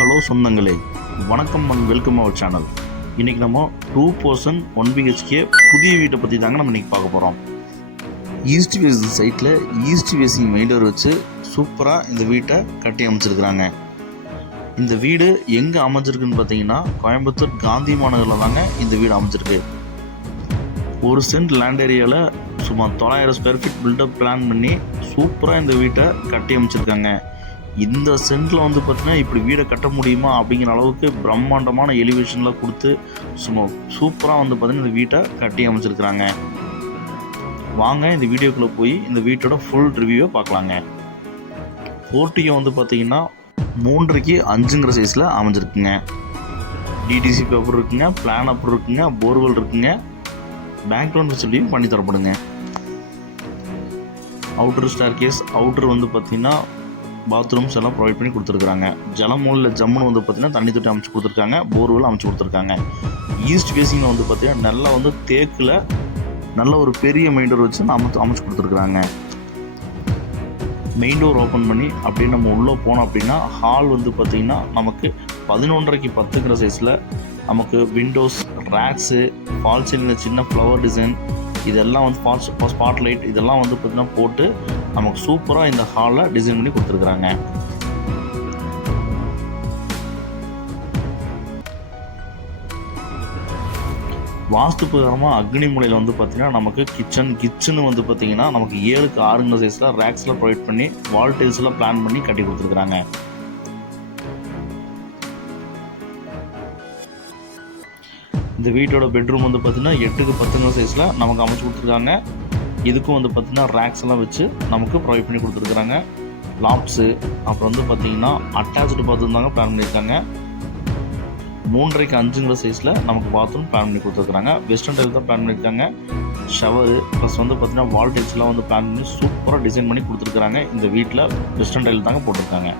Hello சொந்தங்களே, வணக்கம் and welcome our channel. இன்றைக்கி நம்ம 2% 1 BHK புதிய வீட்டை பற்றி தாங்க நம்ம இன்றைக்கி பார்க்க போகிறோம். ஈஸ்ட் வேசிங் சைட்டில் ஈஸ்ட் வேசிங் மெயின் டோர் வச்சு சூப்பராக இந்த வீட்டை கட்டி அமைச்சிருக்கிறாங்க. இந்த வீடு எங்கே அமைஞ்சிருக்குன்னு பார்த்தீங்கன்னா கோயம்புத்தூர் காந்தி மாநகரில் தாங்க இந்த வீடு அமைஞ்சிருக்கு. 1 சென்ட் லேண்ட் ஏரியாவில் சுமார் 900 ஸ்கொயர் ஃபீட் பில்டப் பிளான் பண்ணி சூப்பராக இந்த வீட்டை கட்டி அமைச்சிருக்காங்க. இந்த சென்ட்டில் வந்து பார்த்திங்கன்னா இப்படி வீடை கட்ட முடியுமா அப்படிங்கிற அளவுக்கு பிரம்மாண்டமான எலிவேஷனில் கொடுத்து சும்மா சூப்பராக வந்து பார்த்திங்கன்னா இந்த வீட்டை கட்டி அமைச்சிருக்கிறாங்க. வாங்க இந்த வீடியோக்குள்ளே போய் இந்த வீட்டோட ஃபுல் ரிவ்யூவை பார்க்கலாங்க. போர்ட்டிகோ வந்து பார்த்திங்கன்னா 3க்கு 5ங்கிற சைஸில் அமைஞ்சிருக்குங்க. டிடிசி பேப்பர் இருக்குங்க, பிளான் அப்ரூவ் இருக்குங்க, போர்வெல் இருக்குங்க, பேங்க் லோன் ஃபெசிலிட்டியும் பண்ணி தரப்படுங்க. அவுட்டர் ஸ்டேர்கேஸ் அவுட்டர் வந்து பார்த்திங்கன்னா பாத்ரூம்ஸ் எல்லாம் ப்ரொவைட் பண்ணி கொடுத்துருக்காங்க. ஜலமூலில் ஜம்முன்னு வந்து பார்த்திங்கன்னா தண்ணி தொட்டி அமைச்சு கொடுத்துருக்காங்க, போர்வெல் அமைச்சு கொடுத்துருக்காங்க. ஈஸ்ட் ஃபேஸிங்கில் வந்து பார்த்திங்கன்னா நல்லா வந்து தேக்கில் நல்ல ஒரு பெரிய மெயின் டோர் வச்சு அமைச்சு கொடுத்துருக்குறாங்க. மெயின் டோர் ஓப்பன் பண்ணி அப்படியே நம்ம உள்ளே போனோம் அப்படின்னா ஹால் வந்து பார்த்திங்கன்னா நமக்கு 11:30க்கு 10ங்கிற சைஸில் நமக்கு விண்டோஸ், ரேக்ஸு, ஃபால் சீலிங்கில் சின்ன ஃப்ளவர் டிசைன் இதெல்லாம் வந்து ஸ்பாட் லைட் இதெல்லாம் வந்து பார்த்திங்கன்னா போட்டு நமக்கு சூப்பராக இந்த ஹாலில் டிசைன் பண்ணி கொடுத்துருக்குறாங்க. வாஸ்து பிரகாரமாக அக்னி மூலையில் வந்து பார்த்திங்கன்னா நமக்கு கிச்சன் வந்து பார்த்திங்கன்னா நமக்கு 7க்கு 6ங்கிற சைஸில் ரேக்ஸில் ப்ரொவைட் பண்ணி வால் டைல்ஸில் பிளான் பண்ணி கட்டி கொடுத்துருக்குறாங்க. இந்த வீட்டோட பெட்ரூம் வந்து பார்த்திங்கன்னா 8க்கு 10ங்கிற சைஸில் நமக்கு அமைச்சு கொடுத்துருக்காங்க. இதுக்கும் வந்து பார்த்திங்கன்னா ரேக்ஸ் எல்லாம் வச்சு நமக்கு ப்ரொவைட் பண்ணி கொடுத்துருக்குறாங்க. லாப்ஸு அப்புறம் வந்து பார்த்திங்கன்னா அட்டாச்சு பாத்ரூம் தாங்க பிளான் பண்ணியிருக்காங்க. 3:30க்கு 5ங்கிற சைஸில் நமக்கு பாத்ரூம் பிளான் பண்ணி கொடுத்துருக்குறாங்க. வெஸ்டர்ன் டைல் தான் பிளான் பண்ணியிருக்காங்க. ஷவரு ப்ளஸ் வந்து பார்த்திங்கன்னா வால் டைல்ஸ்லாம் வந்து பிளான் பண்ணி சூப்பராக டிசைன் பண்ணி கொடுத்துருக்குறாங்க. இந்த வீட்டில் வெஸ்டர்ன் டைல் தாங்க போட்டிருக்காங்க.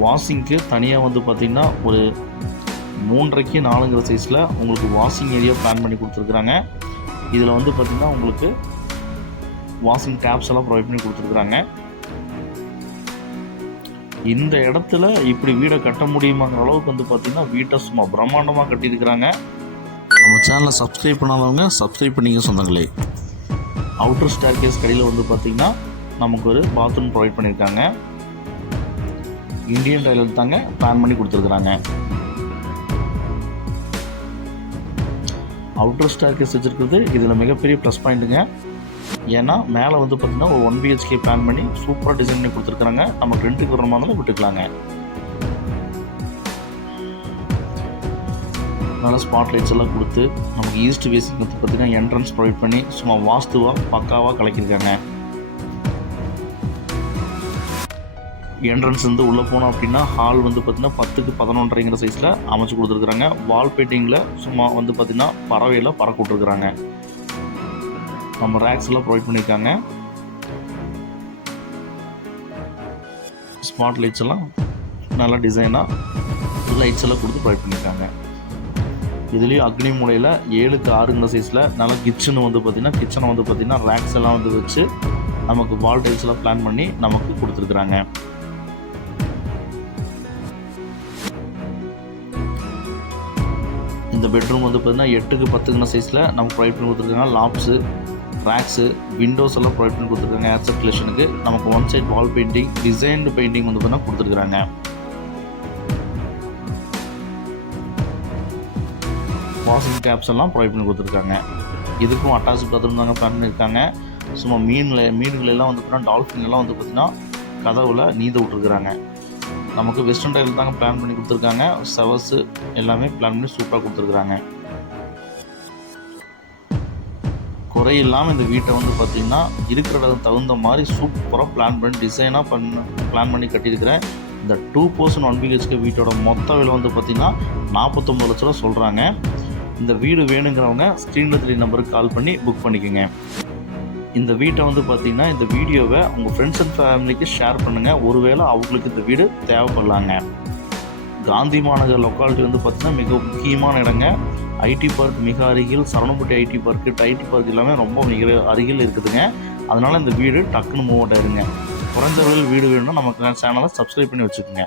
வாஷிங்க்கு தனியாக வந்து பார்த்திங்கன்னா ஒரு 3:30க்கு 4ங்கிற சைஸில் உங்களுக்கு வாஷிங் ஏரியா பிளான் பண்ணி கொடுத்துருக்குறாங்க. இதில் வந்து பார்த்திங்கன்னா உங்களுக்கு வாஷிங் டேப்ஸ் எல்லாம் ப்ரொவைட் பண்ணி கொடுத்துருக்குறாங்க. இந்த இடத்துல இப்படி வீடை கட்ட முடியுமாங்கிற அளவுக்கு வந்து பார்த்திங்கன்னா வீட்டை சும்மா பிரம்மாண்டமாக கட்டியிருக்கிறாங்க. நம்ம சேனலை சப்ஸ்கிரைப் பண்ணாதவங்க சப்ஸ்கிரைப் பண்ணிங்க சொந்தங்களே. அவுட்டர் ஸ்டேர்கேஸ் கடையில் வந்து பார்த்திங்கன்னா நமக்கு ஒரு பாத்ரூம் ப்ரொவைட் பண்ணியிருக்காங்க. இந்தியன் டைலர் தாங்க பிளான் பண்ணி கொடுத்துருக்குறாங்க. அவுட்டர் ஸ்டேர்கேஸ் வச்சுருக்குறது இதில் மிகப்பெரிய ப்ளஸ் பாயிண்ட்டுங்க. ஏன்னா மேலே வந்து பார்த்திங்கன்னா ஒரு 1 BHK பிளான் பண்ணி சூப்பராக டிசைன் பண்ணி கொடுத்துருக்குறாங்க. நம்ம ரெண்ட்டுக்கு வர மாதிரி இருந்தாலும் விட்டுக்கலாங்க. நல்லா ஸ்பாட் லைட்ஸ் எல்லாம் கொடுத்து நமக்கு ஈஸ்ட் வேசிங் வந்து பார்த்திங்கன்னா என்ட்ரன்ஸ் ப்ரொவைட் பண்ணி சும்மா வாஸ்துவாக பக்காவாக கலக்கியிருக்காங்க. என்ட்ரன்ஸ் வந்து உள்ளே போனோம் அப்படின்னா ஹால் வந்து பார்த்திங்கன்னா 10க்கு 11:30ங்கிற சைஸில் அமைச்சு கொடுத்துருக்குறாங்க. வால் பெயிண்டிங்கில் சும்மா வந்து பார்த்திங்கன்னா பறவையில் பறக்க விட்ருக்குறாங்க. நம்ம ரேக்ஸ் எல்லாம் ப்ரொவைட் பண்ணியிருக்காங்க. ஸ்மார்ட் லைட்ஸ் எல்லாம் நல்லா டிசைனாக லைட்ஸ் எல்லாம் கொடுத்து ப்ரொவைட் பண்ணியிருக்காங்க. இதுலேயும் அக்னி மூலையில் 7க்கு 6ங்கிற சைஸில் நல்லா கிச்சனை வந்து பார்த்திங்கன்னா ரேக்ஸ் எல்லாம் வந்து வச்சு நமக்கு வால் டைல்ஸ் எல்லாம் பிளான் பண்ணி நமக்கு கொடுத்துருக்குறாங்க. இந்த பெட்ரூம் வந்து பார்த்திங்கன்னா 8க்கு 10ங்கிற சைஸில் நமக்கு ப்ரொவைட் பண்ணி கொடுத்துருக்காங்க. லாப்ஸு, ரேக்ஸு, விண்டோஸ் எல்லாம் ப்ரொவைட் பண்ணி கொடுத்துருக்காங்க. ஏர் சர்க்குலேஷனுக்கு நமக்கு 1 side wall painting, designed painting வந்து பார்த்திங்கன்னா கொடுத்துருக்குறாங்க. வாஷிங் டேப்ஸ் எல்லாம் ப்ரொவைட் பண்ணி கொடுத்துருக்காங்க. இதுக்கும் அட்டாச் பாத்ரூம் தாங்க பிளான் பண்ணியிருக்காங்க. சும்மா மீன்களெல்லாம் வந்து பார்த்திங்கன்னா டால்ஃபின் எல்லாம் வந்து பார்த்திங்கன்னா கதவுல நீந்த விட்டுருக்குறாங்க. நமக்கு வெஸ்டர்ன் டைல் தாங்க பிளான் பண்ணி கொடுத்துருக்காங்க. செவர்ஸு எல்லாமே பிளான் பண்ணி சூப்பராக கொடுத்துருக்குறாங்க. குறையில்லாமல் இந்த வீட்டை வந்து பார்த்திங்கன்னா இருக்கிற தகுந்த மாதிரி சூப்பராக பிளான் பண்ணி டிசைனாக பிளான் பண்ணி கட்டியிருக்கிறேன். இந்த 2% 1 BHK வீட்டோட மொத்த விலை வந்து பார்த்திங்கன்னா 49 லட்ச ரூபா சொல்கிறாங்க. இந்த வீடு வேணுங்கிறவங்க ஸ்க்ரீனில் 3 நம்பருக்கு கால் பண்ணி புக் பண்ணிக்கோங்க. இந்த வீட்டை வந்து பார்த்திங்கன்னா இந்த வீடியோவை உங்கள் ஃப்ரெண்ட்ஸ் அண்ட் ஃபேமிலிக்கு ஷேர் பண்ணுங்கள். ஒருவேளை அவங்களுக்கு இந்த வீடு தேவைப்படலாங்க. காந்தி மாநகர் லொக்காலிட்டி வந்து பார்த்திங்கன்னா மிக முக்கியமான இடங்க. ஐடி பார்க் மிக அருகில், Saravanapatti ID park, IT park எல்லாமே ரொம்ப மிக அருகில் இருக்குதுங்க. அதனால் இந்த வீடு டக்குன்னு மூவ் அவுட் ஆயிருங்க. குறைந்த விலையில் வீடு வேணும்னா நம்ம சேனலை சப்ஸ்கிரைப் பண்ணி வச்சுக்கோங்க.